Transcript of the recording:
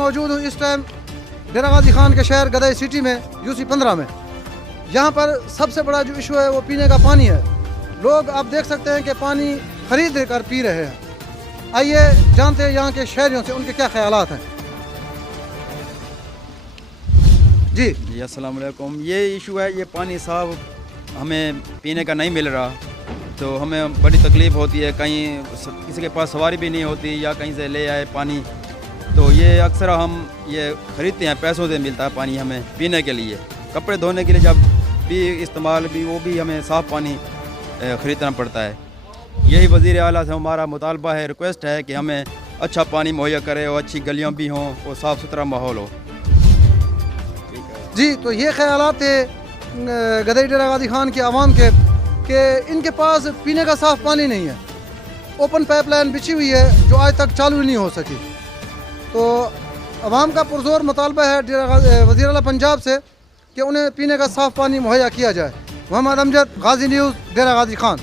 موجود ہوں اس ٹائم ڈیرہ غازی خان کے شہر گدائی سٹی میں UC15 میں. یہاں پر سب سے بڑا جو ایشو ہے وہ پینے کا پانی ہے. لوگ آپ دیکھ سکتے ہیں کہ پانی خرید کر پی رہے ہیں. آئیے جانتے ہیں یہاں کے شہریوں سے ان کے کیا خیالات ہیں. جی السلام علیکم. یہ ایشو ہے, یہ پانی صاف ہمیں پینے کا نہیں مل رہا, تو ہمیں بڑی تکلیف ہوتی ہے. کہیں کسی کے پاس سواری بھی نہیں ہوتی یا کہیں سے لے آئے پانی, تو یہ اکثر ہم یہ خریدتے ہیں, پیسوں سے ملتا ہے پانی ہمیں پینے کے لیے. کپڑے دھونے کے لیے جب بھی استعمال بھی وہ بھی ہمیں صاف پانی خریدنا پڑتا ہے. یہی وزیر اعلیٰ سے ہمارا مطالبہ ہے, ریکویسٹ ہے کہ ہمیں اچھا پانی مہیا کرے اور اچھی گلیاں بھی ہوں اور صاف ستھرا ماحول ہو. جی, تو یہ خیالات تھے گدائی ڈیرہ غازی خان کے عوام کے کہ ان کے پاس پینے کا صاف پانی نہیں ہے. اوپن پائپ لائن بچھی ہوئی ہے جو آج تک چالو نہیں ہو سکی. تو عوام کا پرزور مطالبہ ہے وزیر اعلیٰ پنجاب سے کہ انہیں پینے کا صاف پانی مہیا کیا جائے. محمد امجد, غازی نیوز, ڈیرہ غازی خان.